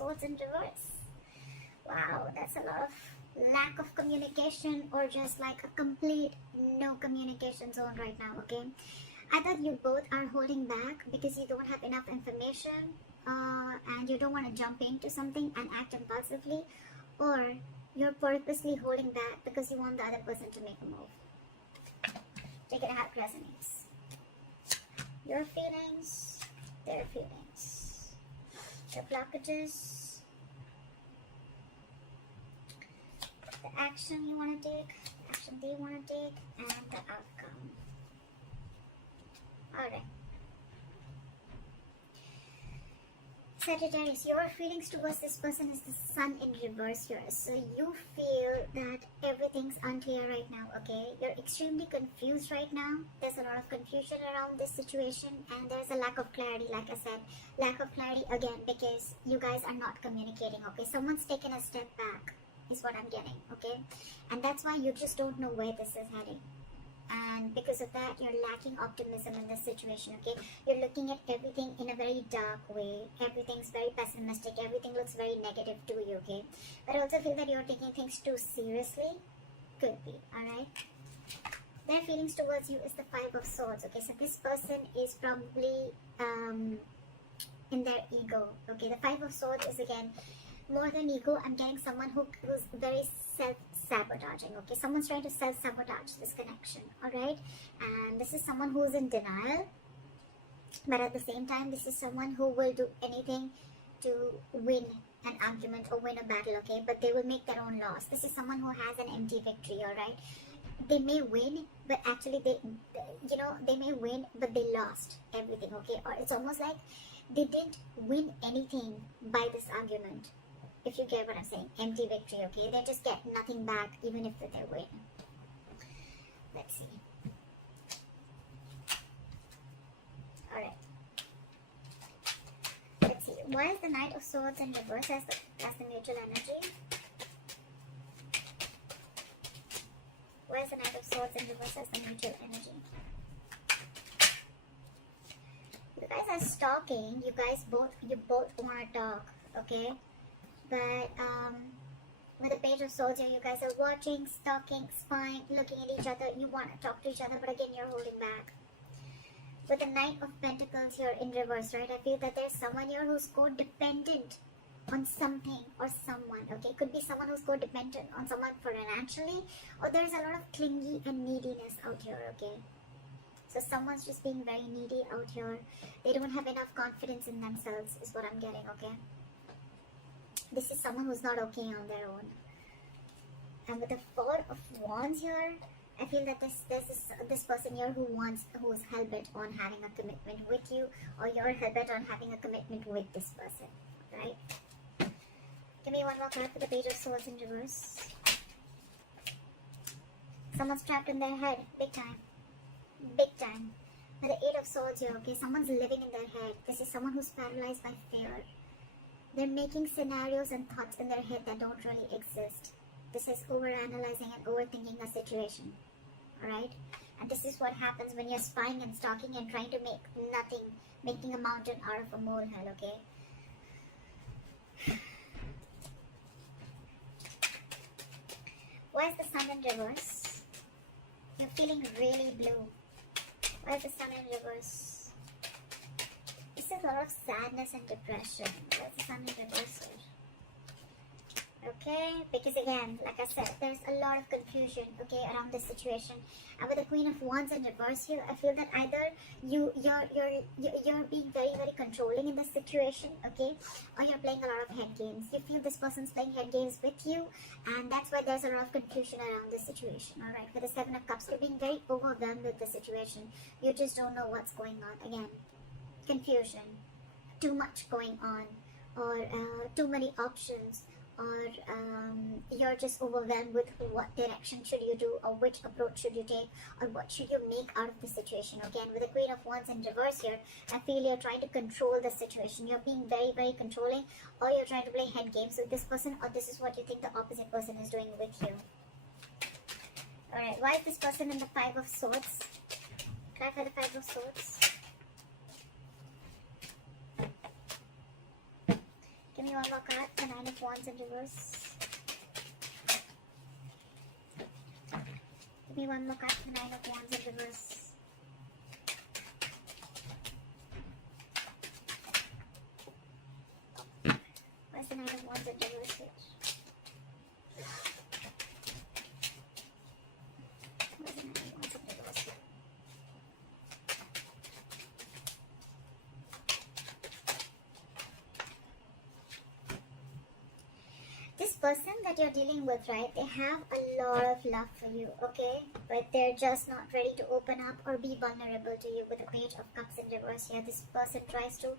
Swords in reverse. Wow, that's a lot of lack of communication, or just like a complete no communication zone right now, okay? Either you both are holding back because you don't have enough information, and you don't want to jump into something and act impulsively, or you're purposely holding back because you want the other person to make a move. Take it how it resonates. Your feelings, their feelings. Your blockages. The action you want to take, the action they want to take, and the outcome. Alright. Sagittarius, your feelings towards this person is the sun in reverse here. So you feel that everything's unclear right now, okay? You're extremely confused right now. There's a lot of confusion around this situation, and there's a lack of clarity, like I said. Lack of clarity again because you guys are not communicating, okay? Someone's taken a step back is what I'm getting, okay? And that's why you just don't know where this is heading. And because of that, you're lacking optimism in this situation, okay? You're looking at everything in a very dark way. Everything's very pessimistic. Everything looks very negative to you, okay? But I also feel that you're taking things too seriously. Could be, alright? Their feelings towards you is the Five of Swords, okay? So this person is probably in their ego, okay? The Five of Swords is, again, more than ego. I'm getting someone who's very self-sabotaging, okay? Someone's trying to self-sabotage this connection, alright? And this is someone who's in denial, but at the same time, this is someone who will do anything to win an argument or win a battle, okay? But they will make their own loss. This is someone who has an empty victory, alright? They may win, but actually they may win, but they lost everything, okay? Or it's almost like they didn't win anything by this argument. If you get what I'm saying, empty victory, okay? They just get nothing back, even if they win. Let's see. Alright. Let's see. Why is the Knight of Swords in reverse as the mutual energy? Why is the Knight of Swords in reverse as the mutual energy? You guys are stalking. You both want to talk, okay? But with the Page of Swords here, you guys are watching, stalking, spying, looking at each other. You want to talk to each other, but again, you're holding back. With the Knight of Pentacles here in reverse, right? I feel that there's someone here who's codependent on something or someone, okay? Could be someone who's codependent on someone financially, or there's a lot of clingy and neediness out here, okay? So someone's just being very needy out here. They don't have enough confidence in themselves, is what I'm getting, okay? This is someone who's not okay on their own. And with the Four of Wands here, I feel that this person here who's hell-bent on having a commitment with you, or you're hell-bent on having a commitment with this person, right? Give me one more card for the Page of Swords in reverse. Someone's trapped in their head, big time. Big time. With the Eight of Swords here, okay, someone's living in their head. This is someone who's paralyzed by fear. They're making scenarios and thoughts in their head that don't really exist. This is overanalyzing and overthinking a situation. Alright? And this is what happens when you're spying and stalking and trying to make nothing, making a mountain out of a molehill, okay? Why is the Sun in reverse? You're feeling really blue. Why is the Sun in reverse? This is a lot of sadness and depression. Where's the Sun in reverse here? Okay, because again, like I said, there's a lot of confusion, okay, around this situation. And with the Queen of Wands in reverse here, I feel that either you're being very, very controlling in this situation, okay, or you're playing a lot of head games. You feel this person's playing head games with you, and that's why there's a lot of confusion around this situation. All right, with the Seven of Cups, you're being very overwhelmed with the situation. You just don't know what's going on. Again, confusion, too much going on, or too many options, or you're just overwhelmed with what direction should you do, or which approach should you take, or what should you make out of the situation. Again, with the Queen of Wands in reverse here, I feel you're trying to control the situation. You're being very, very controlling, or you're trying to play head games with this person, or this is what you think the opposite person is doing with you. Alright, why is this person in the Five of Swords? Try for the Five of Swords. Give me one more card. The Nine of Wands in reverse. Give me one more card. The Nine of Wands in reverse. Where's the Nine of Wands in reverse here? Where's the Nine of Wands in reverse here? This person that you're dealing with, right, they have a lot of love for you, okay? But they're just not ready to open up or be vulnerable to you. With the Page of Cups in reverse here, this person tries to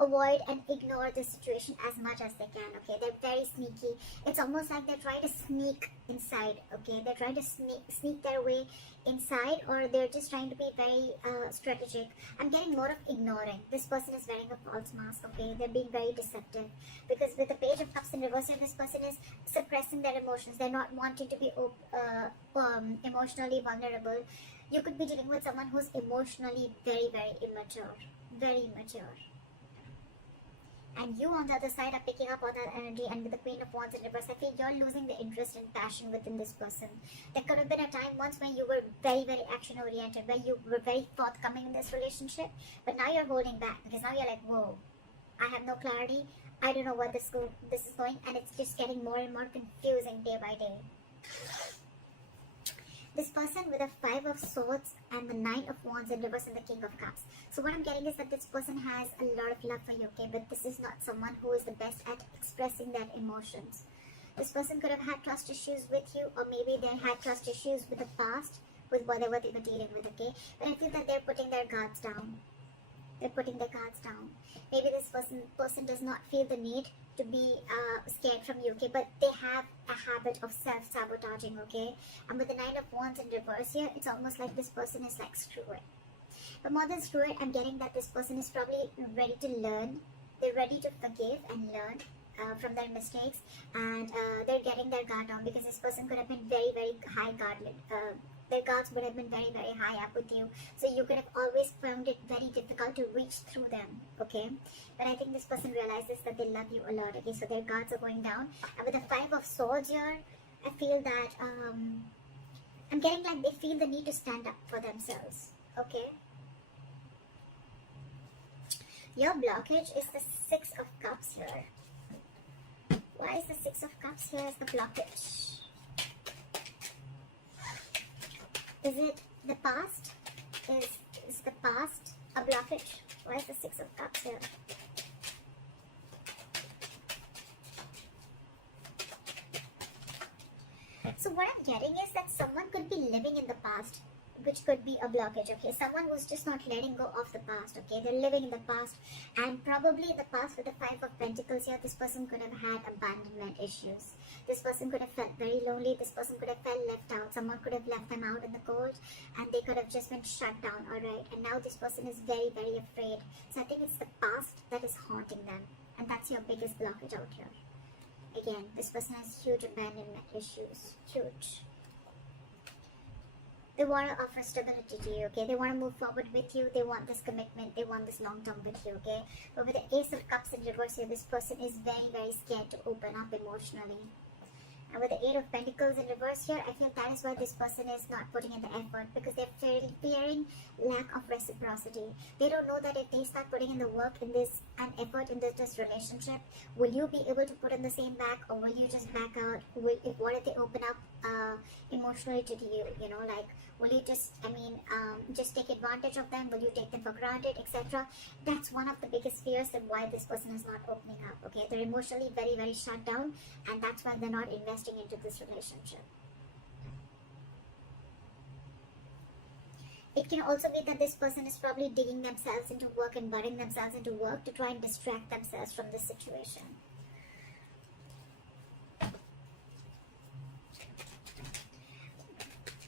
avoid and ignore the situation as much as they can, okay? They're very sneaky. It's almost like they're trying to sneak inside, okay? They're trying to sneak their way inside, or they're just trying to be very strategic. I'm getting more of ignoring. This person is wearing a false mask, okay? They're being very deceptive, because with the Page of Cups in reverse here, this person is suppressing their emotions. They're not wanting to be emotionally vulnerable. You could be dealing with someone who's emotionally very, very immature. Very immature. And you on the other side are picking up on that energy, and with the Queen of Wands in reverse, I feel you're losing the interest and passion within this person. There could have been a time once when you were very, very action oriented, where you were very forthcoming in this relationship, but now you're holding back, because now you're like, whoa, I have no clarity, I don't know where this is going, and it's just getting more and more confusing day by day. This person with a Five of Swords and the Nine of Wands in reverse and the King of Cups. So what I'm getting is that this person has a lot of love for you, okay? But this is not someone who is the best at expressing their emotions. This person could have had trust issues with you, or maybe they had trust issues with the past, with whatever they were dealing with, okay? But I feel that they're putting their guards down. They're putting their guards down. Maybe this person does not feel the need to be scared from you, okay? But they have a habit of self-sabotaging, okay? And with the Nine of Wands in reverse here, it's almost like this person is like, screw it. But more than screw it, I'm getting that this person is probably ready to learn. They're ready to forgive and learn from their mistakes, and they're getting their guard down, because this person could have been very, very high guarded. Their guards would have been very, very high up with you, so you could have always found it very difficult to reach through them, okay? But I think this person realizes that they love you a lot, okay? So their guards are going down. And with the Five of Swords here, I feel that I'm getting like they feel the need to stand up for themselves, okay? Your blockage is the Six of Cups here. Why is the Six of Cups here as the blockage? Is it the past? Is the past a blockage? Why is the Six of Cups here? So what I'm getting is that someone could be living in the past, which could be a blockage, okay? Someone who's just not letting go of the past, okay? They're living in the past, and probably in the past with the Five of Pentacles here, this person could have had abandonment issues. This person could have felt very lonely. This person could have felt left out. Someone could have left them out in the cold, and they could have just been shut down, alright? And now this person is very, very afraid. So I think it's the past that is haunting them, and that's your biggest blockage out here. Again, this person has huge abandonment issues. Huge. They want to offer stability to you, okay? They want to move forward with you. They want this commitment. They want this long term with you, okay? But with the Ace of Cups in reverse here, this person is very, very scared to open up emotionally. And with the Eight of Pentacles in reverse here, I feel that is why this person is not putting in the effort, because they're fearing lack of reciprocity. They don't know that if they start putting in the work in this and effort in this relationship, will you be able to put in the same back, or will you just back out? What if they open up emotionally to you? You know, like, will you just, just take advantage of them? Will you take them for granted, etc.? That's one of the biggest fears that why this person is not opening up, okay? They're emotionally very, very shut down, and that's why they're not investing into this relationship. It can also be that this person is probably digging themselves into work and burying themselves into work to try and distract themselves from this situation.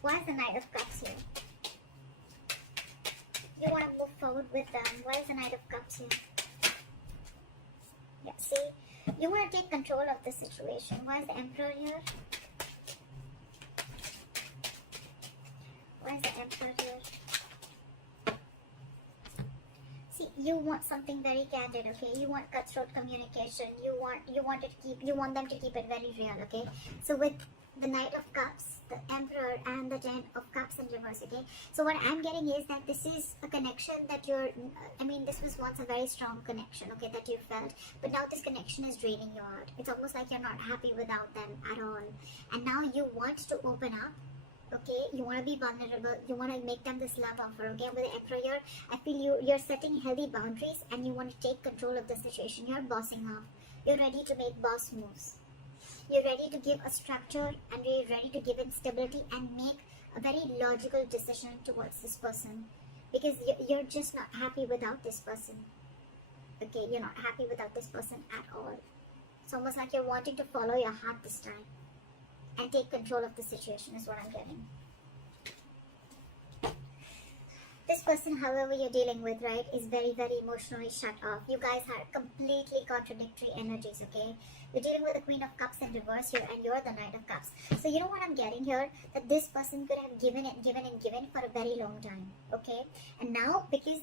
Why is the Knight of Cups here? You want to move forward with them. Why is the Knight of Cups here? Yeah, see? You want to take control of the situation. Why is the Emperor here? Why is the Emperor here? See, you want something very candid, okay? You want cutthroat communication. You want them to keep it very real, okay? So with the Knight of Cups, the Emperor, and the Ten of Cups in reverse, okay? So what I'm getting is that this is a connection that this was once a very strong connection, okay, that you felt, but now this connection is draining you out. It's almost like you're not happy without them at all. And now you want to open up, okay? You want to be vulnerable. You want to make them this love offer, okay? With the Emperor here, I feel you're setting healthy boundaries and you want to take control of the situation. You're bossing off. You're ready to make boss moves. You're ready to give a structure and you're ready to give it stability and make a very logical decision towards this person, because you're just not happy without this person, okay? You're not happy without this person at all. It's almost like you're wanting to follow your heart this time and take control of the situation is what I'm getting. This person, however, you're dealing with, right, is very, very emotionally shut off. You guys are completely contradictory energies, okay? You're dealing with the Queen of Cups in reverse here, and you're the Knight of Cups. So you know what I'm getting here? That this person could have given and given and given for a very long time, okay? And now, because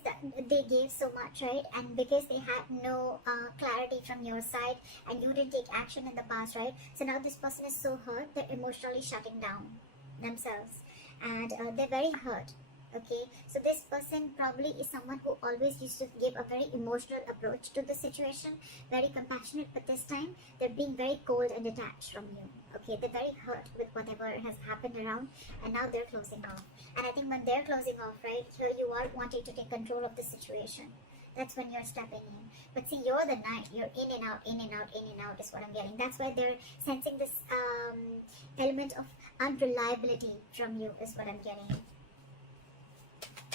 they gave so much, right, and because they had no clarity from your side, and you didn't take action in the past, right? So now this person is so hurt, they're emotionally shutting down themselves, and they're very hurt. Okay, so this person probably is someone who always used to give a very emotional approach to the situation, very compassionate, but this time they're being very cold and detached from you. Okay, they're very hurt with whatever has happened around, and now they're closing off. And I think when they're closing off, right, here you are wanting to take control of the situation. That's when you're stepping in. But see, you're the Knight. You're in and out, in and out, in and out is what I'm getting. That's why they're sensing this element of unreliability from you is what I'm getting.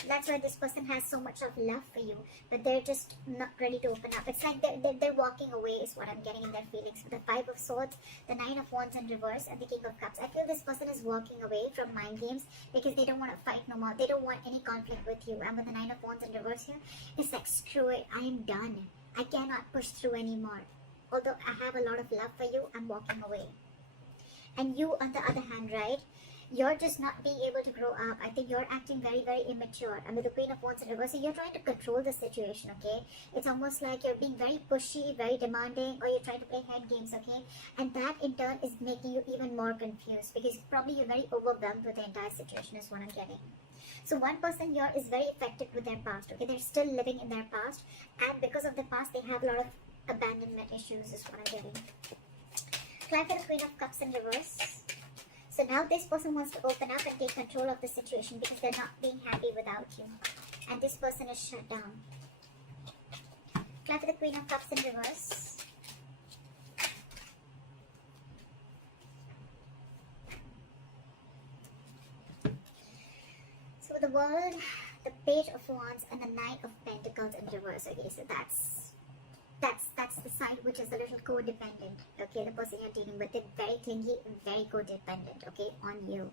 That's why this person has so much of love for you, but they're just not ready to open up. It's like they're walking away is what I'm getting in their feelings. With the Five of Swords, the Nine of Wands in reverse, and the King of Cups. I feel this person is walking away from mind games because they don't want to fight no more. They don't want any conflict with you. And with the Nine of Wands in reverse here, it's like, screw it, I am done. I cannot push through anymore. Although I have a lot of love for you, I'm walking away. And you, on the other hand, right, you're just not being able to grow up. I think you're acting very, very immature. And with the Queen of Wands in reverse, you're trying to control the situation, okay? It's almost like you're being very pushy, very demanding, or you're trying to play head games, okay? And that in turn is making you even more confused because probably you're very overwhelmed with the entire situation is what I'm getting. So one person here is very affected with their past, okay? They're still living in their past, and because of the past, they have a lot of abandonment issues is what I'm getting. Climb for the Queen of Cups in reverse. So now this person wants to open up and take control of the situation because they're not being happy without you. And this person is shut down. Climb for the Queen of Cups in reverse. So the World, the Page of Wands, and the Knight of Pentacles in reverse. Okay, so that's the side which is a little codependent. Okay, the person you're dealing with, they're very clingy and very codependent, okay, on you.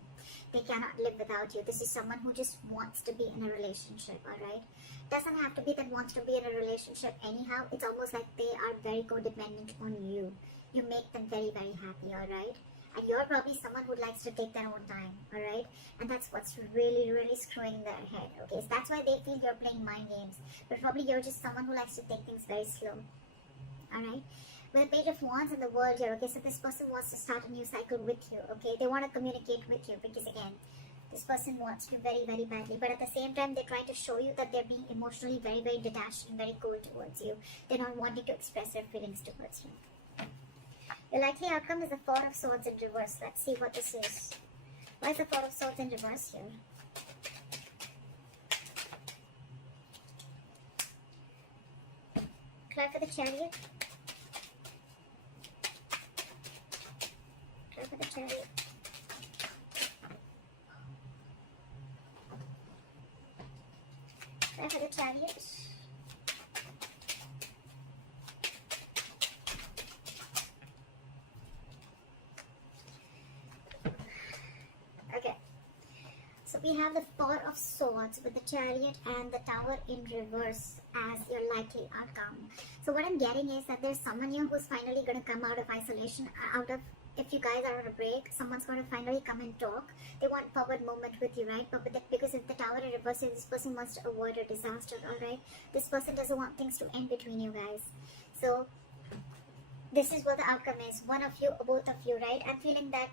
They cannot live without you. This is someone who just wants to be in a relationship, alright? Doesn't have to be that wants to be in a relationship anyhow. It's almost like they are very codependent on you. You make them very, very happy, alright? And you're probably someone who likes to take their own time, alright? And that's what's really, really screwing their head, okay? So that's why they feel you're playing mind games. But probably you're just someone who likes to take things very slow, alright? With the Page of Wands in the World here, okay? So this person wants to start a new cycle with you, okay? They want to communicate with you because, again, this person wants you very, very badly. But at the same time, they're trying to show you that they're being emotionally very, very detached and very cold towards you. They're not wanting to express their feelings towards you. The likely outcome is the Four of Swords in reverse. Let's see what this is. Why is the Four of Swords in reverse here? Climb for the Chariot. Climb for the Chariot. Climb for the Chariot. We have the Four of Swords with the Chariot and the Tower in reverse as your likely outcome. So what I'm getting is that there's someone here who's finally going to come out of isolation, out of if you guys are on a break, someone's going to finally come and talk. They want forward movement with you, right? But because if the Tower in reverse, this person wants to avoid a disaster, alright? This person doesn't want things to end between you guys. So this is what the outcome is. One of you or both of you, right? I'm feeling that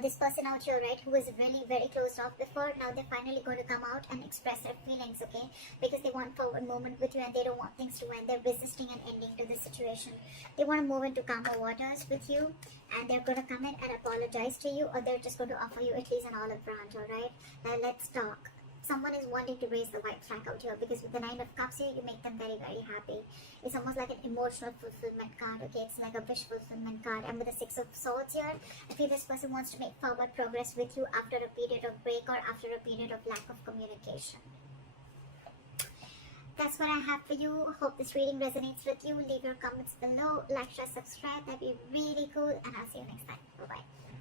this person out here, right, who was really very closed off before, now they're finally going to come out and express their feelings, okay? Because they want forward movement with you and they don't want things to end. They're resisting an ending to this situation. They want to move into calmer waters with you, and they're going to come in and apologize to you, or they're just going to offer you at least an olive branch, alright? Now let's talk. Someone is wanting to raise the white flag out here, because with the Nine of Cups here, you make them very, very happy. It's almost like an emotional fulfillment card, okay? It's like a wish fulfillment card. And with the Six of Swords here, I feel this person wants to make forward progress with you after a period of break or after a period of lack of communication. That's what I have for you. Hope this reading resonates with you. Leave your comments below. Like, share, subscribe. That'd be really cool. And I'll see you next time. Bye-bye.